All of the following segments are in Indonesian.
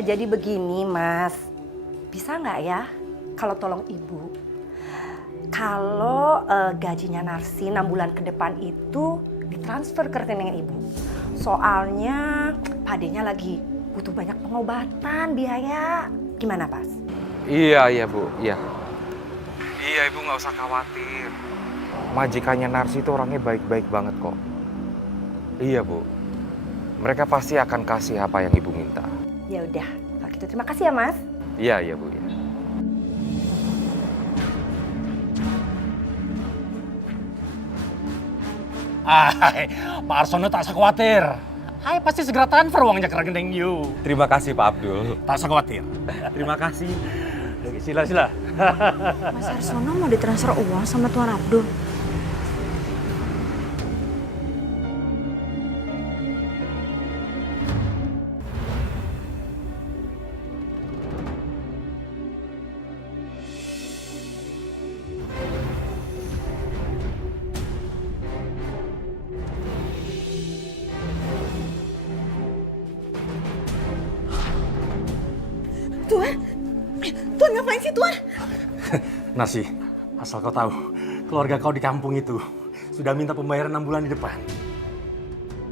Ya jadi begini Mas, bisa nggak ya kalau tolong Ibu, kalau gajinya Narsi 6 bulan ke depan itu ditransfer ke rekening Ibu. Soalnya Pak D-nya lagi butuh banyak pengobatan, biaya. Gimana Pas? Iya Bu, iya. Iya Ibu nggak usah khawatir. Majikannya Narsi itu orangnya baik-baik banget kok. Iya Bu, mereka pasti akan kasih apa yang Ibu minta. Ya udah, kalau gitu terima kasih ya Mas. Iya Bu. Iya. Pak Arsono tak usah khawatir. Pasti segera transfer uangnya ke rekening you. Terima kasih Pak Abdul. Tak usah khawatir. Terima kasih. Sila. Mas Arsono mau ditransfer uang sama Tuan Abdul. Tuan ngapain sih Tuan? Narsi, asal kau tahu, keluarga kau di kampung itu sudah minta pembayaran 6 bulan di depan.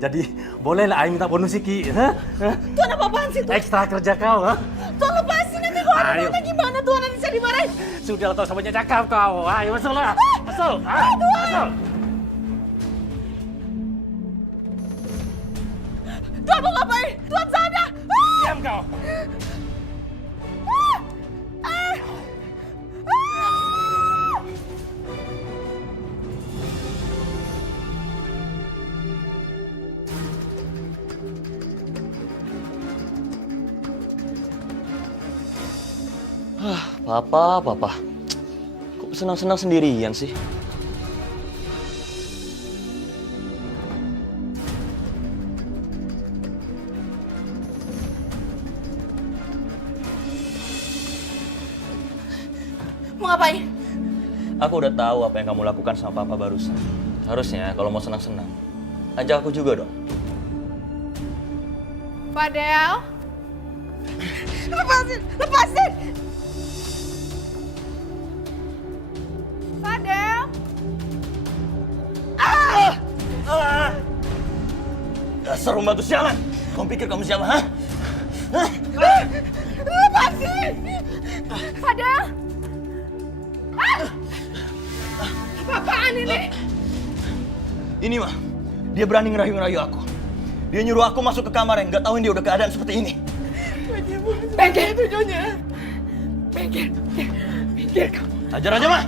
Jadi, bolehlah Ai minta bonus Iki. Tuan apa-apaan sih Tuan? Ekstra kerja kau, ha? Tuan lepasin nanti gua ada gimana Tuan, nanti saya dimarahin. Sudah lah, tak usah banyak cakap kau. Ayo, masuk lah. Masuk. Masuk. Tuan mau ngapain? Tuan sadar! Diam kau. Papa. Kok senang-senang sendirian sih? Mau ngapain? Aku udah tahu apa yang kamu lakukan sama Papa barusan. Harusnya kalau mau senang-senang, ajak aku juga dong. Fadel? Lepasin! Fadel? Dasar pembantu sialan! Kamu pikir kamu siapa, ha? Lepasin! Fadel? Apaan ini? Ini mah, dia berani ngerayu-ngerayu aku. Dia nyuruh aku masuk ke kamar yang nggak tahu dia udah keadaan seperti ini. Bengkel itu nyonya. Bengkel kamu. Ajar aja mah.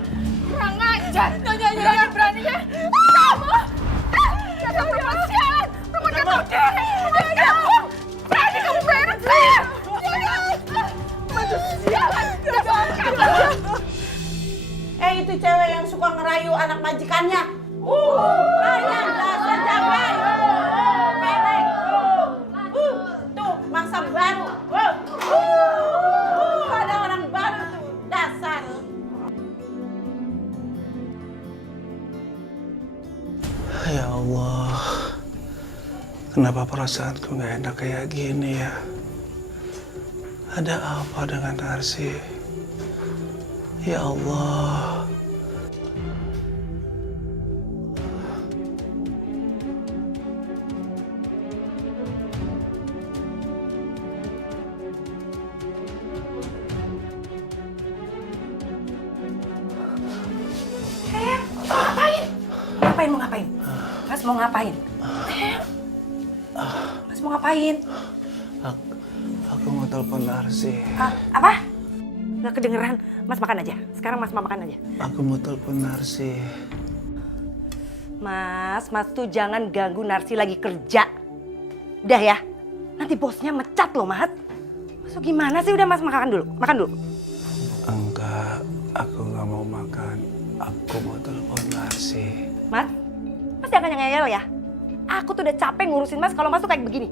Kurang ajar. Nyonya beraninya. Kamu. Kamu perempuan. Perempuan gak tahu diri. Kamu. Berani kamu berat saya. Manusia. Itu cewek yang suka ngerayu anak majikannya. Kalian dasar jabai. Pelek. Tuh, mangsa baru. Ada orang baru tuh, dasar. Ya Allah, kenapa perasaanku gak enak kayak gini ya? Ada apa dengan Narsi? Ya Allah. Mau ngapain? Mas mau ngapain? Mas mau ngapain? Aku mau telepon Narsi. Apa? Nggak kedengeran. Mas makan aja. Sekarang Mas mau makan aja. Aku mau telepon Narsi. Mas tuh jangan ganggu Narsi lagi kerja. Udah ya. Nanti bosnya mecat loh, Mas. Mas gimana sih? Udah Mas makan dulu. Enggak, aku nggak mau makan. Aku mau telepon Narsi. Mas jangan yang ngeyel ya. Aku tuh udah capek ngurusin Mas kalau Mas tuh kayak begini.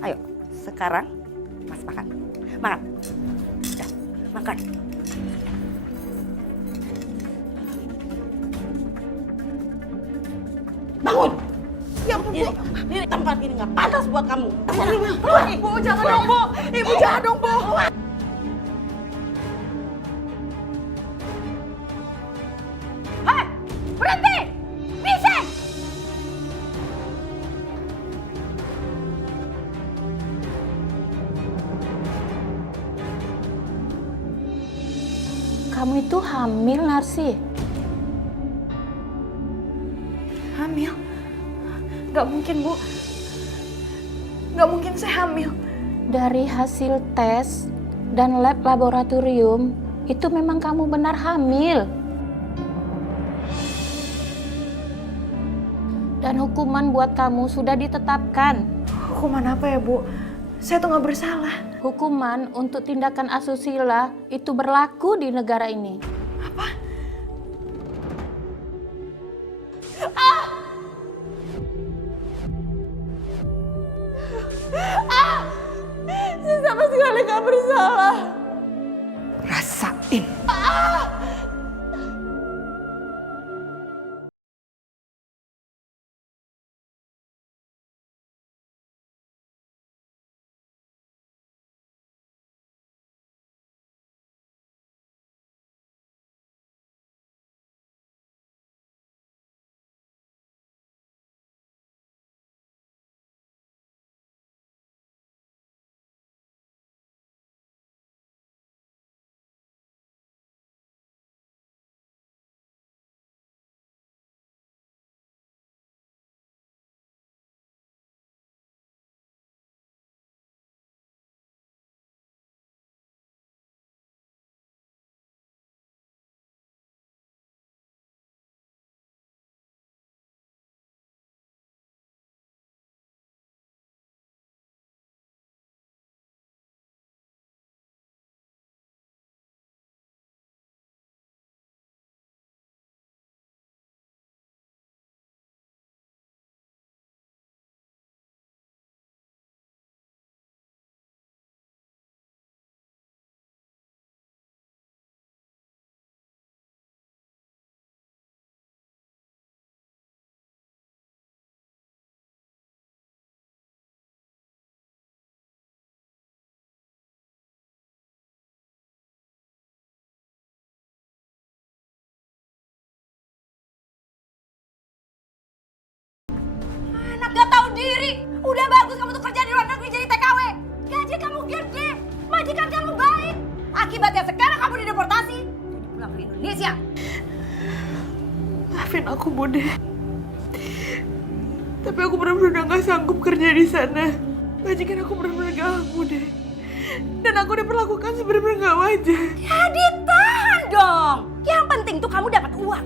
Ayo, sekarang Mas makan. Udah, makan. Bangun! Ya ampun, Bu. tempat ini nggak pantas buat kamu. Bu, jangan dong, Bu. Ibu jangan dong, Bu. Hei, berhenti! Bising! Kamu itu hamil, Narsi? Hamil? Gak mungkin, Bu. Gak mungkin saya hamil. Dari hasil tes dan lab laboratorium, itu memang kamu benar hamil. Dan hukuman buat kamu sudah ditetapkan. Hukuman apa ya, Bu? Saya tuh gak bersalah. Hukuman untuk tindakan asusila itu berlaku di negara ini. Saya sama sekali nggak bersalah. Rasain. Anak gak tahu diri. Udah bagus kamu tuh kerja di luar negeri jadi TKW. Gaji kamu gede, majikan kamu baik. Akibatnya sekarang kamu dideportasi. Jadi pulang ke Indonesia. Maafin aku, Bude. Tapi aku benar-benar udah gak sanggup kerja di sana. Majikan aku benar-benar galak, Bude. Dan aku diperlakukan sebenarnya gak wajar. Ya ditahan dong. Yang penting tuh kamu dapat uang.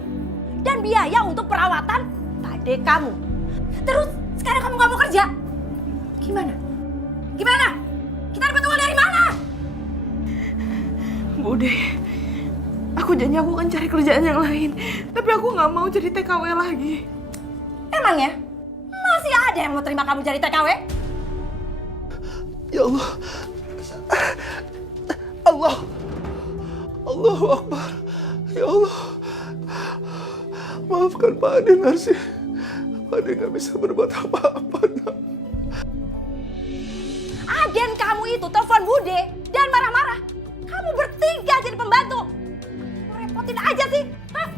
Dan biaya untuk perawatan pade kamu. Terus sekarang kamu gak mau kerja. Gimana? Gimana? Kita dapat uang dari mana? Bude, aku janji aku akan cari kerjaan yang lain. Tapi aku gak mau jadi TKW lagi. Emangnya? Masih ada yang mau terima kamu jadi TKW? Ya Allah. Allah. Allahu Akbar. Ya Allah. Maafkan Pak Ade, Narsi. Pak Ade gak bisa berbuat apa-apa, Nak. Agen kamu itu telepon Bude dan marah-marah. Kamu bertiga jadi pembantu. Mau repotin aja sih. Hah?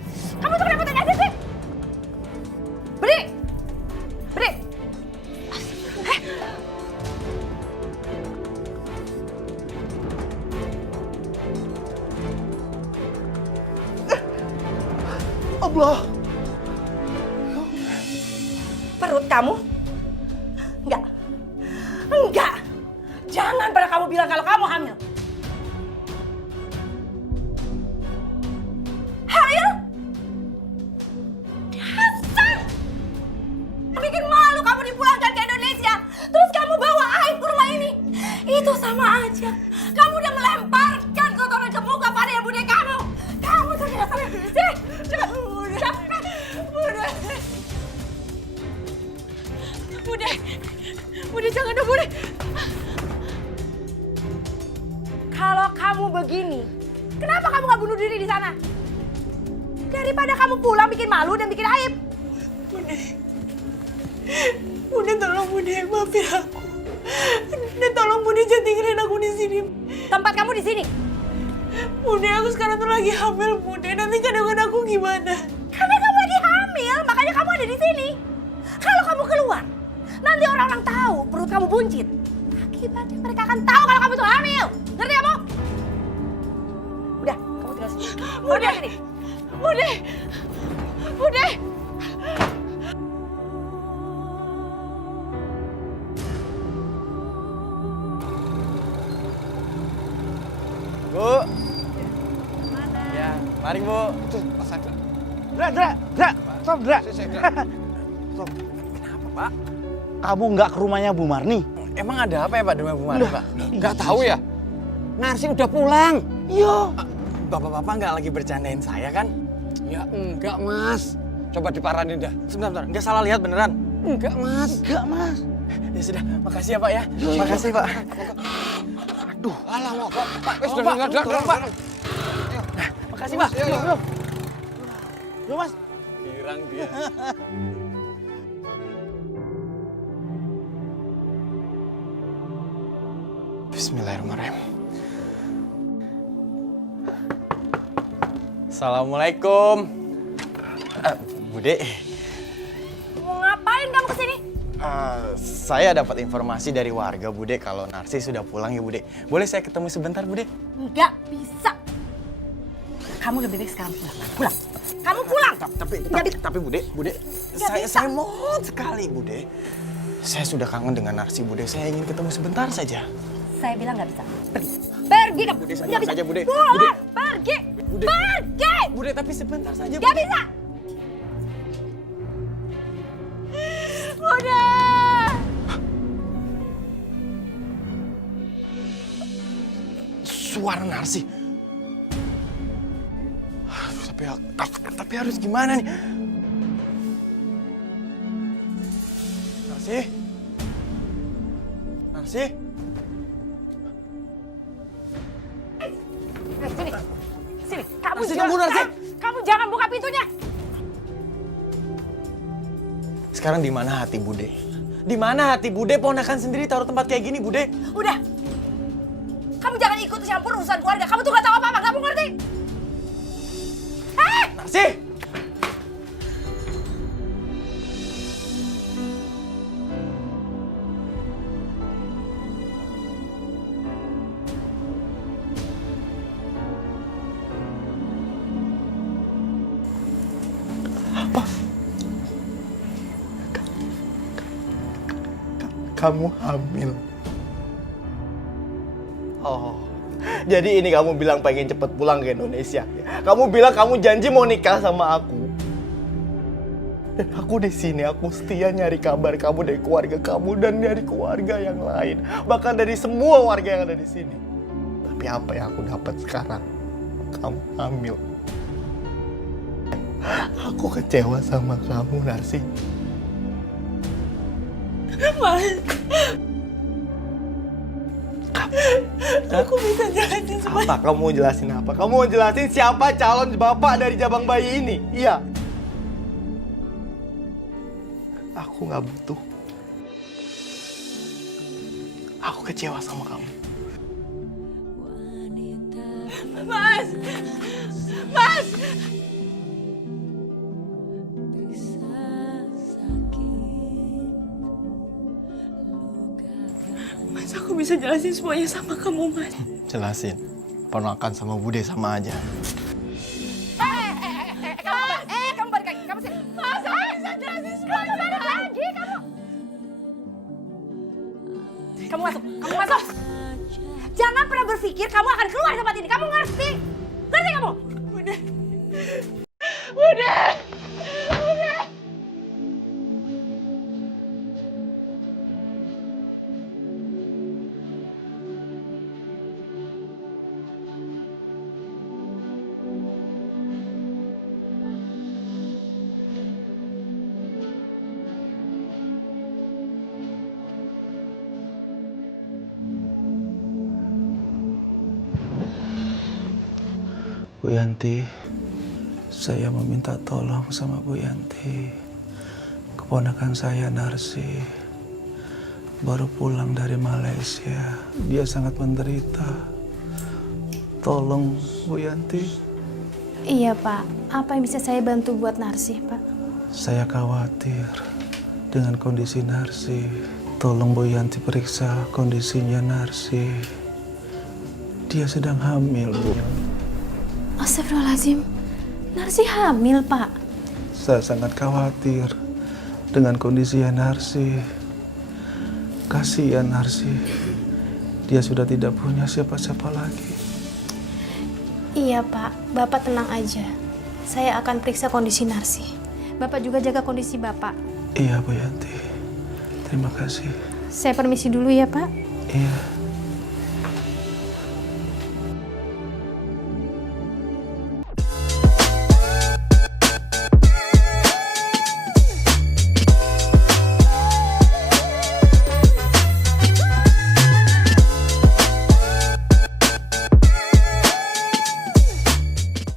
Kamu tuh repotin aja sih. Beri. Beri. Allah. Perut kamu? Enggak. Enggak. Jangan pernah kamu bilang kalau kamu hamil. Hamil? Dasar! Bikin malu kamu dipulangkan ke Indonesia. Terus kamu bawa aib ke rumah ini. Itu sama aja. Kamu udah melemparkan kotoran ke muka pada yang bude kamu. Kamu tuh dasar. Sini, cepat. Bude. Bude. Bude, jangan dong, Bude. Kalau kamu begini, kenapa kamu gak bunuh diri di sana? Daripada kamu pulang bikin malu dan bikin aib. Bude tolong Bude, maafin aku. Dan tolong Bude jangan tinggalin aku di sini. Tempat kamu di sini. Bude, aku sekarang tuh lagi hamil, Bude. Nanti kandungan aku gimana? Karena kamu lagi hamil, makanya kamu ada di sini. Kalau kamu keluar, nanti orang-orang tahu perut kamu buncit. Akibatnya mereka akan tahu kalau kamu tuh hamil. Ngerti kamu? Udah, kamu tinggal sini. Bude, sini. Bude, Bude. Bu. Ya, mari Bu. Stop, Dra. Stop. Kenapa, Pak? Kamu nggak ke rumahnya Bu Marni? Emang ada apa ya Pak di rumah Bu Marni, Pak? Nggak tahu ya? Narsi udah pulang. Iya. Bapak-bapak nggak lagi bercandain saya kan? Ya enggak, Mas. Coba diparanin dah. Sebentar, nggak salah lihat beneran? Enggak, Mas. Enggak, Mas. Ya sudah, makasih ya Pak ya. Makasih Pak. Aduh, alah mau Pak. Pak, wis Tolong, Pak. Tolong, Pak. Makasih Pak. Yo, Mas. Girang dia. Bismillahirrahmanirrahim. Assalamualaikum. Bude. Mau ngapain kamu kesini? Saya dapat informasi dari warga Bude kalau Narsi sudah pulang ya Bude. Boleh saya ketemu sebentar Bude? Nggak bisa. Kamu lebih baik sekarang pulang. Pulang. Kamu pulang. Tapi Bude, saya mohon sekali Bude. Saya sudah kangen dengan Narsi Bude. Saya ingin ketemu sebentar saja. Saya bilang nggak bisa. Pergi. Pergi kamu. Bude, Nggak sebentar bisa. saja Bude. Pulang. Bude. Pergi. Bude. Pergi. Bude, tapi sebentar saja Nggak Bude. bisa. Bude. Suara Narsi. Tapi harus gimana nih? Narsi? Narsi? Sini. Sini. Kamu Narsi, jangan. tunggu, Narsi. Kamu jangan buka pintunya. Sekarang di mana hati Bude? Di mana hati Bude? Ponakan sendiri taruh tempat kayak gini, Bude. Udah. Kamu jangan ikut campur urusan keluarga. Kamu tuh gak tahu apa-apa. Kamu ngerti? Narsi! Kamu hamil. Oh, jadi ini kamu bilang pengen cepet pulang ke Indonesia. Kamu bilang kamu janji mau nikah sama aku. Dan aku di sini, aku setia nyari kabar kamu dari keluarga kamu dan dari keluarga yang lain, bahkan dari semua warga yang ada di sini. Tapi apa yang aku dapat sekarang? Kamu hamil. Aku kecewa sama kamu, Narsi. Mas. Aku bisa jelasin semua. Apa? Kamu mau jelasin apa? Kamu mau jelasin siapa calon bapak dari jabang bayi ini? Iya. Aku nggak butuh. Aku kecewa sama kamu. Mas. Mas. Mas, aku bisa jelasin semuanya sama kamu, Mas. Jelasin. Ponakan sama Bude sama aja. Kamu balik lagi. Kamu sini. Mas, aku bisa jelasin semuanya. Kamu balik lagi, kamu. Kamu masuk. Kamu masuk. Jangan pernah berpikir kamu akan keluar dari tempat ini. Kamu ngerti? Ngerti kamu? Udah. Udah. Udah. Bu Yanti, saya meminta tolong sama Bu Yanti. Keponakan saya Narsi baru pulang dari Malaysia. Dia sangat menderita. Tolong Bu Yanti. Iya Pak, apa yang bisa saya bantu buat Narsi Pak? Saya khawatir dengan kondisi Narsi. Tolong Bu Yanti periksa kondisinya Narsi. Dia sedang hamil, Bu. Astagfirullahaladzim, Narsi hamil Pak. Saya sangat khawatir dengan kondisi Narsi. Kasihan Narsi. Dia sudah tidak punya siapa-siapa lagi. Iya Pak, Bapak tenang aja. Saya akan periksa kondisi Narsi. Bapak juga jaga kondisi Bapak. Iya Bu Yanti. Terima kasih. Saya permisi dulu ya Pak. Iya.